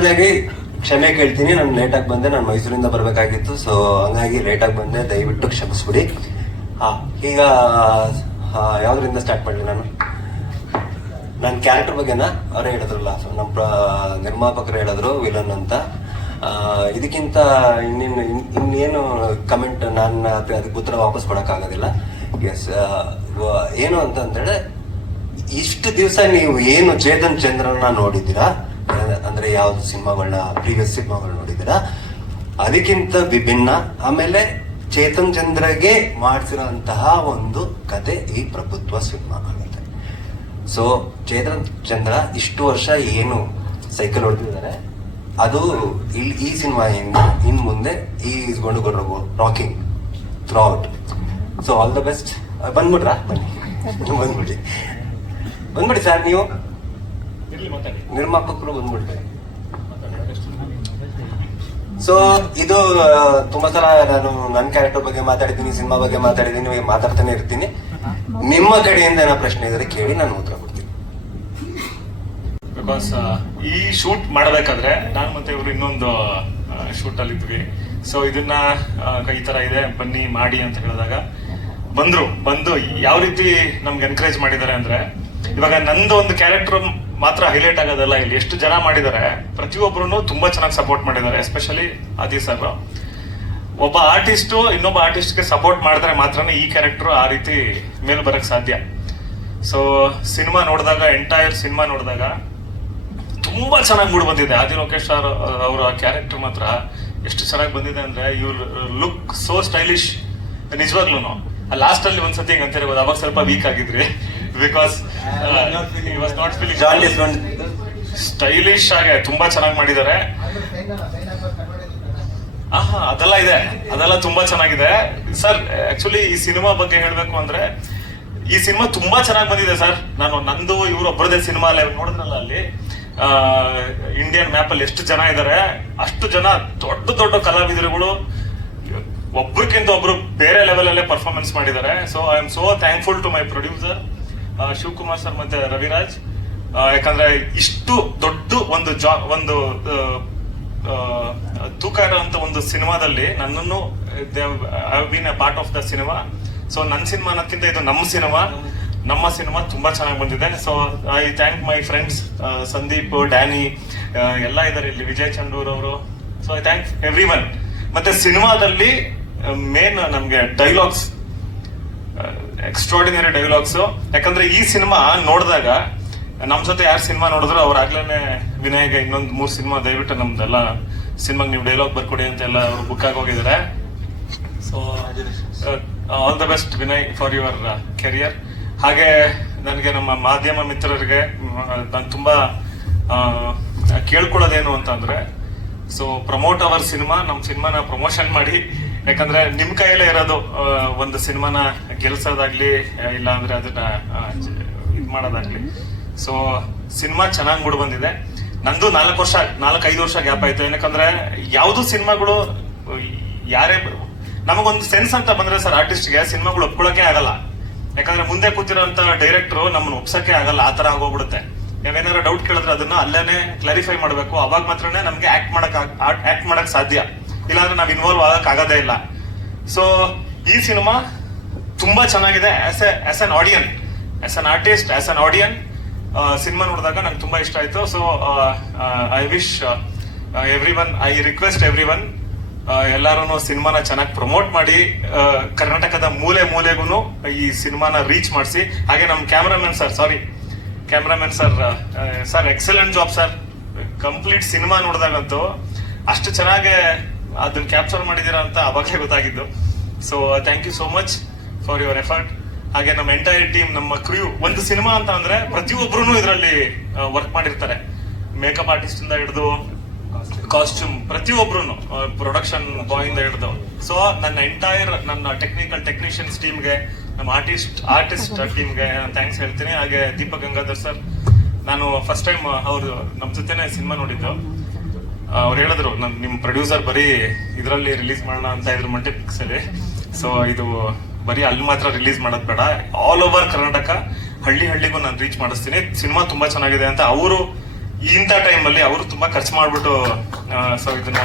ಹಾಗಾಗಿ ಕ್ಷಮೆ ಕೇಳ್ತೀನಿ, ನಾನು ಲೇಟಾಗಿ ಬಂದೆ. ನಾನು ಮೈಸೂರಿಂದ ಬರಬೇಕಾಗಿತ್ತು, ಸೊ ಹಂಗಾಗಿ ಲೇಟಾಗಿ ಬಂದೆ, ದಯವಿಟ್ಟು ಕ್ಷಮಿಸ್ಬಿಡಿ. ಈಗ ಯಾವ್ದ್ರಿಂದ ಸ್ಟಾರ್ಟ್ ಮಾಡಲಿ? ನನ್ನ ಕ್ಯಾರೆಕ್ಟರ್ ಬಗ್ಗೆನಾ? ಅವರೇ ಹೇಳಿದ್ರಲ್ಲ, ನಮ್ಮ ನಿರ್ಮಾಪಕರು ಹೇಳಿದ್ರು ವಿಲನ್ ಅಂತ. ಇದಕ್ಕಿಂತ ಇನ್ನೇನು ಕಮೆಂಟ್ ನಾನು ಅದಕ್ಕೆ ಉತ್ತರ ವಾಪಸ್ ಕೊಡೋಕ್ಕಾಗೋದಿಲ್ಲ. ಎಸ್, ಏನು ಅಂತಂದೇಳಿ, ಇಷ್ಟು ದಿವಸ ನೀವು ಏನು ಚೇತನ್ ಚಂದ್ರನ ನೋಡಿದ್ದೀರಾ, ಅಂದ್ರೆ ಯಾವ್ದು ಸಿನಿಮಾಗಳನ್ನ, ಪ್ರೀವಿಯಸ್ ಸಿನಿಮಾಗಳು ನೋಡಿದ್ದೀರಾ, ಅದಕ್ಕಿಂತ ವಿಭಿನ್ನ. ಆಮೇಲೆ ಚೇತನ್ ಚಂದ್ರಗೆ ಮಾಡಿಸಿರೋಂತಹ ಒಂದು ಕತೆ ಈ ಪ್ರಭುತ್ವ ಸಿನಿಮಾ ಆಗುತ್ತೆ. ಸೊ ಚೇತನ್ ಚಂದ್ರ ಇಷ್ಟು ವರ್ಷ ಏನು ಸೈಕಲ್ ಹೊಡೆದಿದ್ದಾರೆ, ಅದು ಈ ಸಿನಿಮಾಯಿಂದ ಇನ್ ಮುಂದೆ is gone to go rocking throughout. So all the best. ಬಂದ್ಬಿಟ್ರಾ? ಬನ್ನಿ, ಬಂದ್ಬಿಡಿ ಸರ್. ನೀವು ನಿರ್ಮಾಪಕರು ಬಂದ್ಬಿಡ್ತಾರೆ. ಸೊ ಇದು ತುಂಬಾ ಸಲ ನಾನು ನನ್ನ ಕ್ಯಾರೆಕ್ಟರ್ ಬಗ್ಗೆ ಮಾತಾಡಿದ್ದೀನಿ, ಸಿನಿಮಾ ಬಗ್ಗೆ ಮಾತಾಡಿದ್ದೀನಿ, ಮಾತಾಡ್ತಾನೆ ಇರ್ತೀನಿ. ನಿಮ್ಮ ಕಡೆಯಿಂದ ಏನೋ ಪ್ರಶ್ನೆ ಇದ್ರೆ ಕೇಳಿ, ನಾನು ಉತ್ತರ ಕೊಡ್ತೀನಿ. ಬಿಕಾಸ್ ಈ ಶೂಟ್ ಮಾಡಬೇಕಾದ್ರೆ ನಾನು ಮತ್ತೆ ಇವರು ಇನ್ನೊಂದು ಶೂಟ್ ಅಲ್ಲಿ ಇದ್ವಿ. ಸೊ ಇದನ್ನ ಈ ತರ ಇದೆ, ಬನ್ನಿ ಮಾಡಿ ಅಂತ ಹೇಳಿದಾಗ ಬಂದು ಯಾವ ರೀತಿ ನಮ್ಗೆ ಎನ್ಕರೇಜ್ ಮಾಡಿದ್ದಾರೆ ಅಂದ್ರೆ, ಇವಾಗ ನಂದು ಒಂದು ಕ್ಯಾರೆಕ್ಟರ್ ಮಾತ್ರ ಹೈಲೈಟ್ ಆಗೋದಲ್ಲ, ಇಲ್ಲಿ ಎಷ್ಟು ಜನ ಮಾಡಿದ್ದಾರೆ, ಪ್ರತಿಯೊಬ್ಬರು ತುಂಬಾ ಚೆನ್ನಾಗಿ ಸಪೋರ್ಟ್ ಮಾಡಿದ್ದಾರೆ. ಎಸ್ಪೆಷಲಿ ಆದಿ ಸರ್, ಒಬ್ಬ ಆರ್ಟಿಸ್ಟ್ ಇನ್ನೊಬ್ಬ ಆರ್ಟಿಸ್ಟ್ಗೆ ಸಪೋರ್ಟ್ ಮಾಡಿದ್ರೆ ಮಾತ್ರನೇ ಈ ಕ್ಯಾರೆಕ್ಟರ್ ಆ ರೀತಿ ಮೇಲ್ ಬರಕ್ ಸಾಧ್ಯ. ಸೊ ಸಿನಿಮಾ ನೋಡಿದಾಗ, ಎಂಟೈರ್ ಸಿನಿಮಾ ನೋಡಿದಾಗ ತುಂಬಾ ಚೆನ್ನಾಗಿ ಮೂಡ್ ಬಂದಿದೆ. ಆದಿ ಲೋಕೇಶ್ ಅವರ ಕ್ಯಾರೆಕ್ಟರ್ ಮಾತ್ರ ಎಷ್ಟು ಚೆನ್ನಾಗಿ ಬಂದಿದೆ ಅಂದ್ರೆ, ಯು ಲುಕ್ ಸೋ ಸ್ಟೈಲಿಶ್. ನಿಜವಾಗ್ಲೂ ಲಾಸ್ಟ್ ಅಲ್ಲಿ ಒಂದ್ಸತಿ ಹಿಂಗ್ ಅಂತ ಇರ್ಬೋದು, ಅವಾಗ ಸ್ವಲ್ಪ ವೀಕ್ ಆಗಿದ್ರಿ, ಬಿಕಾಸ್ ನಾಟ್ ಫೀಲಿಂಗ್ ಸ್ಟೈಲಿಶ್ ಆಗಿ ತುಂಬಾ ಚೆನ್ನಾಗಿ ಮಾಡಿದ್ದಾರೆ. ಅದೆಲ್ಲ ತುಂಬಾ ಚೆನ್ನಾಗಿದೆ ಸರ್. ಆಕ್ಚುಲಿ ಈ ಸಿನಿಮಾ ಬಗ್ಗೆ ಹೇಳ್ಬೇಕು ಅಂದ್ರೆ, ಈ ಸಿನಿಮಾ ತುಂಬಾ ಚೆನ್ನಾಗಿ ಬಂದಿದೆ ಸರ್. ನಂದು ಇವ್ರು ಒಬ್ಬರದೇ ಸಿನಿಮಾ ಅಲ್ಲ, ನೋಡಿದ್ರಲ್ಲ ಅಲ್ಲಿ ಇಂಡಿಯನ್ ಮ್ಯಾಪ್ ಅಲ್ಲಿ ಎಷ್ಟು ಜನ ಇದ್ದಾರೆ, ಅಷ್ಟು ಜನ ದೊಡ್ಡ ದೊಡ್ಡ ಕಲಾವಿದರುಗಳು ಒಬ್ರಿಗಿಂತ ಒಬ್ರು ಬೇರೆ ಲೆವೆಲ್ ಅಲ್ಲೇ ಪರ್ಫಾರ್ಮೆನ್ಸ್ ಮಾಡಿದ್ದಾರೆ. So I am so thankful to my producer Shivakumar sir ಮತ್ತೆ ರವಿರಾಜ್. ಯಾಕಂದ್ರೆ ಇಷ್ಟು ದೊಡ್ಡ ಒಂದು ತೂಕ ಇರುವಂತ ಒಂದು ಸಿನಿಮಾದಲ್ಲಿ ನನ್ನನ್ನು I been a part of the cinema. So ನನ್ನ ಸಿನಿಮಾ ಅನ್ನೋಕ್ಕಿಂತ ಇದು ನಮ್ಮ ಸಿನಿಮಾ ತುಂಬಾ ಚೆನ್ನಾಗಿ ಬಂದಿದೆ. So I thank my friends Sandeep, Danny ಎಲ್ಲ ಇದ್ದಾರೆ ಇಲ್ಲಿ, ವಿಜಯ್ ಚಂಡೂರ್ ಅವರು. So I thank every one. ಮತ್ತೆ ಸಿನಿಮಾದಲ್ಲಿ ಮೇನ್ ನಮ್ಗೆ ಡೈಲಾಗ್ಸ್, ಎಕ್ಸ್ಟ್ರಾರ್ಡಿನರಿ ಡೈಲಾಗ್ಸ್. ಯಾಕಂದ್ರೆ ಈ ಸಿನಿಮಾ ನೋಡಿದಾಗ ನಮ್ ಜೊತೆ ಯಾರು ಸಿನಿಮಾ ನೋಡಿದ್ರು ಅವ್ರು ಆಗ್ಲೇನೆ ವಿನಯ್ಗೆ ಇನ್ನೊಂದು 3 ಸಿನಿಮಾ ದಯವಿಟ್ಟು ನಮ್ದೆಲ್ಲ ಸಿನಿಮಾಗೆ ನೀವು ಡೈಲಾಗ್ ಬರ್ಕೊಡಿ ಅಂತ ಎಲ್ಲ ಅವ್ರು ಬುಕ್ ಆಗಿ ಹೋಗಿದ್ದಾರೆ. So all the best Vinay for your career. ಹಾಗೆ ನನಗೆ ನಮ್ಮ ಮಾಧ್ಯಮ ಮಿತ್ರರಿಗೆ ನಾನು ತುಂಬಾ ಕೇಳ್ಕೊಳ್ಳೋದೇನು ಅಂತಂದ್ರೆ, ಸೊ ಪ್ರಮೋಟ್ ಅವರ್ ಸಿನಿಮಾ, ನಮ್ಮ ಸಿನಿಮಾನ ಪ್ರಮೋಷನ್ ಮಾಡಿ. ಯಾಕಂದ್ರೆ ನಿಮ್ ಕೈಯಲ್ಲೇ ಇರೋದು ಒಂದು ಸಿನಿಮಾನ ಗೆಲ್ಸೋದಾಗ್ಲಿ, ಇಲ್ಲ ಅಂದ್ರೆ ಅದನ್ನ ಇದ್ ಮಾಡೋದಾಗ್ಲಿ. ಸೊ ಸಿನಿಮಾ ಚೆನ್ನಾಗಿ ಮೂಡ್ ಬಂದಿದೆ. ನಂದು 4-5 ವರ್ಷ ಗ್ಯಾಪ್ ಆಯ್ತು. ಏನಕ್ಕಂದ್ರೆ ಯಾವ್ದು ಸಿನಿಮಾಗಳು ಯಾರೇ ನಮಗೊಂದು ಸೆನ್ಸ್ ಅಂತ ಬಂದ್ರೆ ಸರ್, ಆರ್ಟಿಸ್ಟ್ಗೆ ಸಿನಿಮಾಗಳು ಒಪ್ಕೊಳಕ್ಕೆ ಆಗಲ್ಲ. ಯಾಕಂದ್ರೆ ಮುಂದೆ ಕೂತಿರೋಂತ ಡೈರೆಕ್ಟರ್ ನಮ್ಮನ್ನ ಒಪ್ಸಕ್ಕೆ ಆಗಲ್ಲ, ಆ ತರ ಆಗೋಗ್ಬಿಡುತ್ತೆ. ನಾವೇನಾದ್ರು ಡೌಟ್ ಕೇಳಿದ್ರೆ ಅದನ್ನ ಅಲ್ಲೇನೆ ಕ್ಲಾರಿಫೈ ಮಾಡ್ಬೇಕು. ಅವಾಗ ಮಾತ್ರನೇ ನಮ್ಗೆ ಆಕ್ಟ್ ಮಾಡಕ್ ಸಾಧ್ಯ, ಇಲ್ಲಾಂದ್ರೆ ನಾವ್ ಇನ್ವಾಲ್ವ್ ಆಗಕ್ ಆಗೋದೇ ಇಲ್ಲ. ಸೊ ಈ ಸಿನಿಮಾ ತುಂಬಾ ಚೆನ್ನಾಗಿದೆ. As an ಆಡಿಯನ್, as an artist, as an ಆಡಿಯನ್ cinema ನೋಡಿದಾಗ ನಂಗೆ ತುಂಬಾ ಇಷ್ಟ ಆಯ್ತು. So I wish I request every one, ಎಲ್ಲಾರು ಸಿನಿಮಾನ ಚೆನ್ನಾಗಿ ಪ್ರಮೋಟ್ ಮಾಡಿ, ಕರ್ನಾಟಕದ ಮೂಲೆಗೂ ಈ ಸಿನಿಮಾನ ರೀಚ್ ಮಾಡಿಸಿ. ಹಾಗೆ ನಮ್ cameraman sir excellent job sir. Complete cinema ನೋಡಿದಾಗಂತೂ ಅಷ್ಟು ಚೆನ್ನಾಗಿ ಅದನ್ನ ಕ್ಯಾಪ್ಚರ್ ಮಾಡಿದೀರಾ ಅಂತ ಅವಾಗಲೇ ಗೊತ್ತಾಗಿದ್ದು. So thank you so much for your effort. ಹಾಗೆ ನಮ್ಮ ಎಂಟೈರ್ ಟೀಮ್, ನಮ್ಮ ಕ್ರೂ. ಒಂದು ಸಿನಿಮಾ ಅಂತ ಅಂದ್ರೆ ಪ್ರತಿಯೊಬ್ಬರು ಇದರಲ್ಲಿ ವರ್ಕ್ ಮಾಡಿರ್ತಾರೆ. ಮೇಕಪ್ ಆರ್ಟಿಸ್ಟ್ ಇಂದ ಹಿಡಿದು ಕಾಸ್ಟ್ಯೂಮ್, ಪ್ರತಿಯೊಬ್ರು ಪ್ರೊಡಕ್ಷನ್ ಬಾಯ್ ಇಂದ ಹಿಡಿದು. ಸೊ ನನ್ನ ಟೆಕ್ನಿಷಿಯನ್ಸ್ ಟೀಮ್ಗೆ, ನಮ್ಮ ಆರ್ಟಿಸ್ಟ್ ಟೀಮ್ಗೆ ಥ್ಯಾಂಕ್ಸ್ ಹೇಳ್ತೀನಿ. ಹಾಗೆ ದೀಪಕ್ ಗಂಗಾಧರ್ ಸರ್, ನಾನು ಫಸ್ಟ್ ಟೈಮ್ ಅವ್ರು ನಮ್ ಜೊತೆನೆ ಸಿನಿಮಾ ನೋಡಿದ್ದು. ಅವ್ರು ಹೇಳಿದ್ರು, ನಿಮ್ ಪ್ರೊಡ್ಯೂಸರ್ ಬರೀ ಇದರಲ್ಲಿ ರಿಲೀಸ್ ಮಾಡೋಣ ಅಂತ ಇದ್ರ ಮಲ್ಟಿಪ್ಲೆಕ್ಸ್ ಅಲ್ಲಿ. ಸೊ ಇದು ಬರೀ ಅಲ್ಲಿ ಮಾತ್ರ ರಿಲೀಸ್ ಮಾಡೋದ್ ಬೇಡ, ಆಲ್ ಓವರ್ ಕರ್ನಾಟಕ ಹಳ್ಳಿಗೂ ನಾನು ರೀಚ್ ಮಾಡಿಸ್ತೀನಿ, ಸಿನಿಮಾ ತುಂಬಾ ಚೆನ್ನಾಗಿದೆ ಅಂತ ಅವರು ಇಂಥ ಟೈಮಲ್ಲಿ ಅವರು ತುಂಬಾ ಖರ್ಚು ಮಾಡ್ಬಿಟ್ಟು ಸೊ ಇದನ್ನ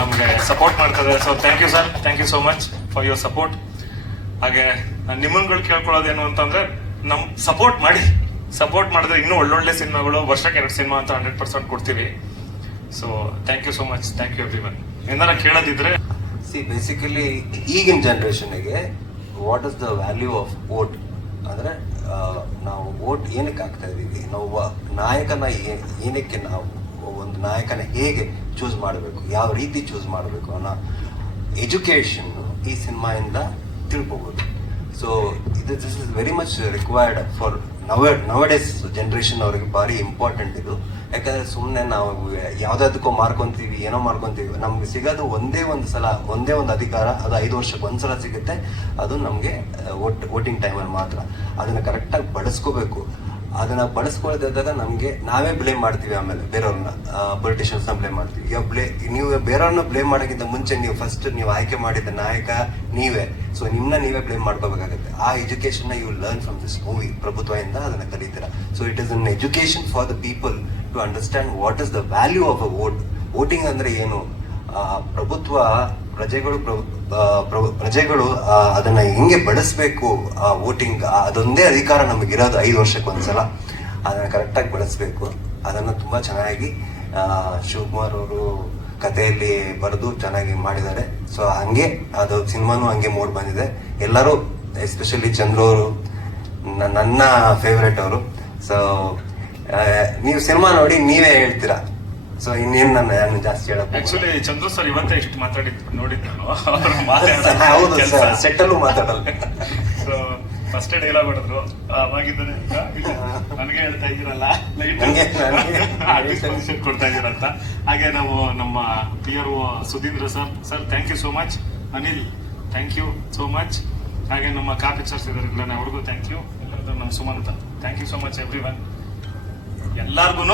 ನಮ್ಗೆ ಸಪೋರ್ಟ್ ಮಾಡ್ತಾರೆ. So thank you sir, thank you so much for your support. ಹಾಗೆ ನಿಮ್ಮನ್ಗಳು ಕೇಳ್ಕೊಳ್ಳೋದೇನು ಅಂತಂದ್ರೆ ನಮ್ ಸಪೋರ್ಟ್ ಮಾಡಿದ್ರೆ ಇನ್ನೂ ಒಳ್ಳೊಳ್ಳೆ ಸಿನಿಮಾಗಳು, ವರ್ಷಕ್ಕೆ 2 ಸಿನಿಮಾ ಅಂತ 100% ಕೊಡ್ತೀವಿ. So thank you so much, thank you everyone. ಏನಾರ ಕೇಳೋದಿದ್ರೆ ಬೇಸಿಕಲಿ ಈಗಿನ ಜನರೇಷನ್ಗೆ what is the value of vote ಅಂದ್ರೆ ನಾವು ವೋಟ್ ಏನಕ್ಕೆ ಆಗ್ತಾ ಇದೀವಿ, ನಾವು ನಾಯಕನ ಏನಕ್ಕೆ, ನಾವು ಒಂದು ನಾಯಕನ ಹೇಗೆ ಚೂಸ್ ಮಾಡಬೇಕು, ಯಾವ ರೀತಿ ಚೂಸ್ ಮಾಡಬೇಕು ಅನ್ನೋ ಎಜುಕೇಶನ್ ಈ ಸಿನಿಮಾಯಿಂದ ತಿಳ್ಕೋಬಹುದು. So this is very much required for nowadays generation ಅವ್ರಿಗೆ ಭಾರಿ ಇಂಪಾರ್ಟೆಂಟ್ ಇದು. ಯಾಕಂದ್ರೆ ಸುಮ್ಮನೆ ನಾವು ಯಾವ್ದಾದಕ್ಕೋ ಮಾರ್ಕೊಂತೀವಿ, ಏನೋ ಮಾರ್ಕೊಂತೀವಿ, ನಮ್ಗೆ ಸಿಗೋದು ಒಂದೇ ಒಂದು ಅಧಿಕಾರ, ಅದು 5 ವರ್ಷಕ್ಕೆ ಒಂದ್ಸಲ ಸಿಗುತ್ತೆ. ಅದು ನಮ್ಗೆ ವೋಟಿಂಗ್ ಟೈಮಲ್ಲಿ ಮಾತ್ರ. ಅದನ್ನ ಕರೆಕ್ಟಾಗಿ ಬಳಸ್ಕೋಬೇಕು. ಅದನ್ನ ಬಳಸ್ಕೊಳ್ದಾಗ ನಮ್ಗೆ ನಾವೇ ಬ್ಲೇಮ್ ಮಾಡ್ತೀವಿ, ಆಮೇಲೆ ಬೇರೆಯವ್ರನ್ನ, ಪೊಲಿಟಿಷಿಯನ್ಸ್ ನ ಬ್ಲೇಮ್ ಮಾಡ್ತೀವಿ. ನೀವು ಬೇರೆಯವ್ರನ್ನ ಬ್ಲೇಮ್ ಮಾಡೋಕ್ಕಿಂತ ಮುಂಚೆ ನೀವು ಆಯ್ಕೆ ಮಾಡಿದ ನಾಯಕ ನೀವೇ. ಸೊ ನೀವೇ ಬ್ಲೇಮ್ ಮಾಡ್ಕೋಬೇಕಾಗುತ್ತೆ. ಆ education you learn from this movie, ಪ್ರಭುತ್ವದಿಂದ ಅದನ್ನ ಕಲಿತೀರಾ. So it is an education for the people to understand what is the value of a vote. Voting ಅಂದ್ರೆ ಏನು, ಪ್ರಭುತ್ವ ಪ್ರಜೆಗಳು ಅದನ್ನ ಹೆಂಗೆ ಬಳಸ್ಬೇಕು, ಆ ವೋಟಿಂಗ್ ಅದೊಂದೇ ಅಧಿಕಾರ ನಮಗಿರೋದು 5 ವರ್ಷಕ್ಕೆ ಒಂದ್ಸಲ. ಅದನ್ನ ಕರೆಕ್ಟಾಗಿ ಬಳಸ್ಬೇಕು. ಅದನ್ನ ತುಂಬಾ ಚೆನ್ನಾಗಿ ಶಿವಕುಮಾರ್ ಅವರು ಕಥೆಯಲ್ಲಿ ಬರೆದು ಚೆನ್ನಾಗಿ ಮಾಡಿದ್ದಾರೆ. ಸೊ ಹಂಗೆ ಅದು ಸಿನಿಮಾನು ಹಂಗೆ ಮೂಡ್ ಬಂದಿದೆ. ಎಲ್ಲರೂ ಎಸ್ಪೆಷಲಿ ಚಂದ್ರು ಅವರು ನನ್ನ ಫೇವ್ರೆಟ್ ಅವರು. ಸೊ ನೀವು ಸಿನಿಮಾ ನೋಡಿ ನೀವೇ ಹೇಳ್ತೀರಾ. ಸೊ ಇನ್ನೇನು ನಾನು ಜಾಸ್ತಿ ಹೇಳಕ್ ಆಕ್ಚುಲಿ ಚಂದ್ರು ಸರ್ ಇವತ್ತೇ ಇಷ್ಟು ನೋಡಿದ್ದು ಹೌದು ಸರ್, ಸೆಟ್ಟಲ್ಲೂ ಮಾತಾಡಲ್ಲ. ಸೊ ಫಸ್ಟ್ ಡೈಲಾಗ್ ಹೊಡೆದ್ರು, ಅವಾಗಿದ್ದಾನೆ ನನಗೆ ಹೇಳ್ತಾ ಇದ್ದೀರಲ್ಲ, ಕೊಡ್ತಾ ಇದ್ದೀರಂತ. ಹಾಗೆ ನಾವು ನಮ್ಮ PRO Sudhindra sir thank you so much. Anil thank you so much. ಹಾಗೆ ನಮ್ಮ ಪಿಕ್ಚರ್ಸ್ ಇದಾರೆ ಅವ್ರಿಗೂ ಥ್ಯಾಂಕ್ ಯು. ನಮ್ಮ Sumanth thank you so much everyone. ಎಲ್ಲಾರ್ಗು